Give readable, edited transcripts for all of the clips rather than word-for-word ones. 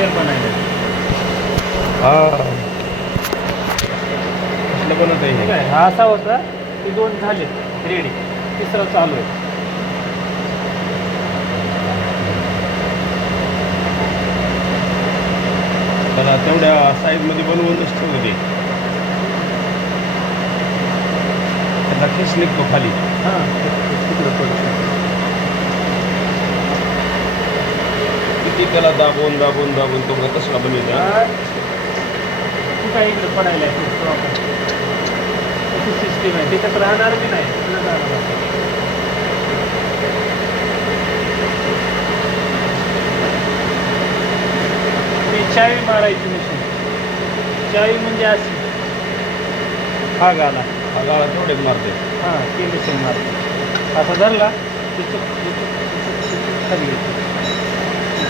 Gear बनायला हा कसलं बनवत आहे हे? काय हा असा होता ते 2 झाले रेडी, तिसरा चालू आहे. त्याला तेवढ्या साईजमध्ये बनवूनच ठेवलं ते. त्याचा खेस निघतो खाली. हां तिकडं पडतो. किती त्याला दाबून दाबून दाबून तो कसला बनवला. तू काय इकडे पडायला आहे तशी सिस्टीम आहे, त्याच्यात राहणार बी नाही तिकडं जाणार. ती चावी मारायची मशीन. चावी म्हणजे अशी हा गाला हा गाळा तेवढेच मारते. हां ती मशीन मारते. असा धरला की खाली येते.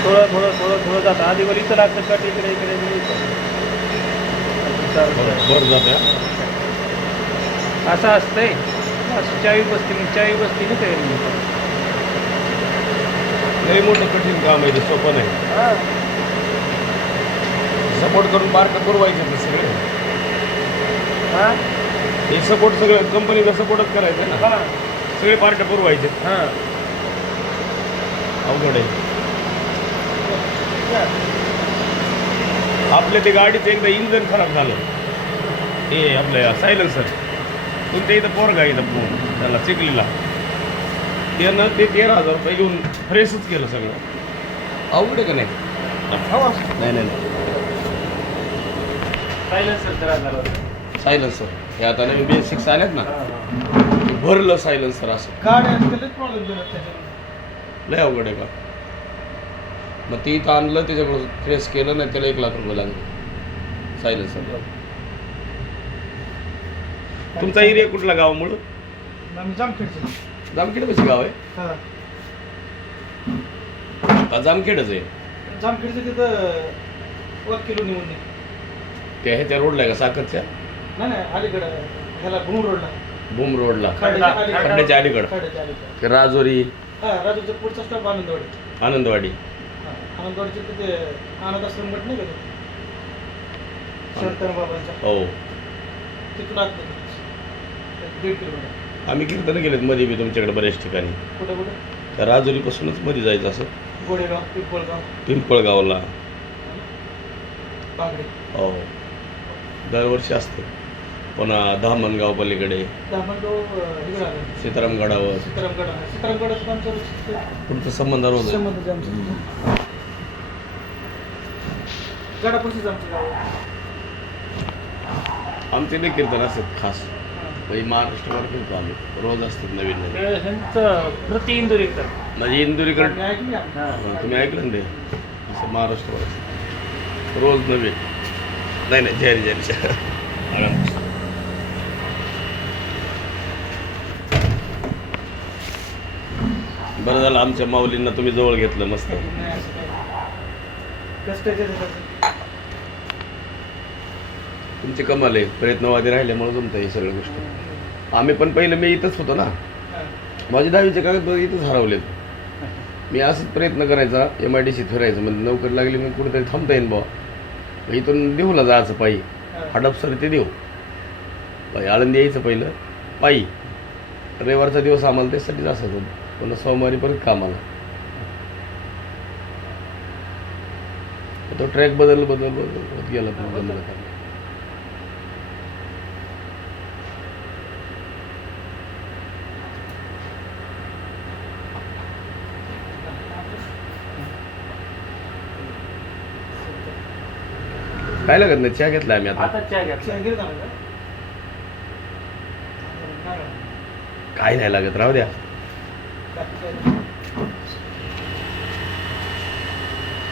थोडं थोडं थोडं थोडं जातं. आधी वर इथं लागतं कट इकडे इकडे बर जाते. असं असतंय. असं चावी बसते, मग चावी बसते ना तयारी. लई मोठं कठीण काम आहे ते, सोपं नाही. हां सपोर्ट करून बारकं पुरवायचे ते सगळे. हां हे सपोर्ट सगळं कंपनीला सपोर्टच करायचं ना. हां सगळे पार्ट पुरवायचे. हां अवघड आहे. आपल्या ते गाडीचं एकदा इंजन खराब झालं. हे आपलं सायलेन्सर तुमच्या इथं पोरगा इथं त्याला चिखलीला त्यानं ते 13,000 रुपये घेऊन फ्रेशच केलं सगळं. अवघड आहे का नाही? नाही नाही नाही. सायलेन्सर हे आता नवीन B6 आल्यात ना, भरलं सायलेन्सर असं. लय अवघड आहे का? मग ते इथं आणलं, त्याच्याकडून फ्रेश केलं नाही, त्याला 1,00,000 रुपये लागले सायलेन्सर. तुमचा एरिया कुठला गावामुळं? जामखेड कशी गाव आहे का? जामखेडच आहे. जामखेडचं तिथं 1 किलो निघून त्या ह्याच्या रोडला आहे का साखरच्या? नाही अलीकडं ह्याला भूम रोडला. भूम रोडला खड्ड्याच्या अलीकडं ते राजोरी राजूचं पुढचा स्टॉप आनंदवाडी. आनंदवाडी. आनंदवाडीचे तिथे आनंद आश्रम मठ नाही का शंकर बाबांचा, हो तिथून लागतं 1.5 किलोमीटर. आम्ही कीर्तन केलेत मध्ये बी तुमच्याकडे बऱ्याच ठिकाणी. कुठं कुठं? त्या राजोरीपासूनच मध्ये जायचं असं. गोडेगाव, पिंपळगाव, पिंपळगावला. बागडे. हो दरवर्षी असतं. पुन्हा धामणगाव पलीकडे, धामणगाव इकडं आलं. सीतारामगडावर सीतारामगडाचं आमचं पुढचं संबंध होतं. संबंध आमचं गडापाशीच आमचं गाव. आमचे नाही कीर्तन असतात खास. महाराष्ट्रावर फिरतो आम्ही, रोज असतात नवीन नवीन. ह्यांचं प्रति इंदुरीकर म्हणजे इंदुरीकडे ऐकली तुम्ही ऐकलं ना ते, असं महाराष्ट्रावर रोज नवीन. नाही नाही जारी जारी बरं झालं आमच्या माऊलींना तुम्ही जवळ घेतलं. मस्त तुमची कमाल आहे. प्रयत्नवादी राहिल्यामुळे जमतं हे सगळ्या गोष्टी. आम्ही पण पहिलं मी इथंच होतो ना, माझे 10वीचे कागद इथंच हरवलेत. मी असंच प्रयत्न करायचा, MIDC फिरायचं, म्हणजे नोकरी लागली मग कुठेतरी थांबता येईल बुवा. इथून देऊला जायचं पायी, हडपसर ते देऊ पायी, आळंदी यायचं पहिलं पायी. रविवारचा दिवस आम्हाला त्यासाठीच असायचं. पुन्हा सोमवारी परत कामाला. तो ट्रॅक बदल गेला पण बंद करणार. काय लागत नाही. चहा घेतला आम्ही आता. काय नाही लागत, राहू द्या.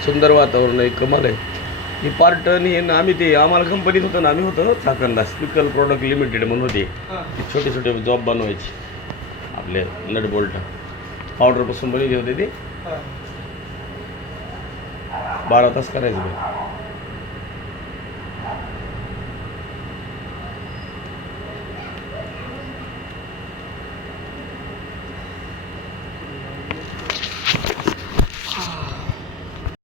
सुंदर वातावरण आहे, कमाल आहे. ही पार्ट आणि हे ना, आम्ही ते आम्हाला कंपनीत होतं ना, आम्ही होतो चाकणला स्पिकल प्रोडक्ट लिमिटेड म्हणून होते. छोटे छोटे जॉब बनवायचे आपले नट बोल्ट पावडरपासून बनवले होते ते. 12 तास करायचे.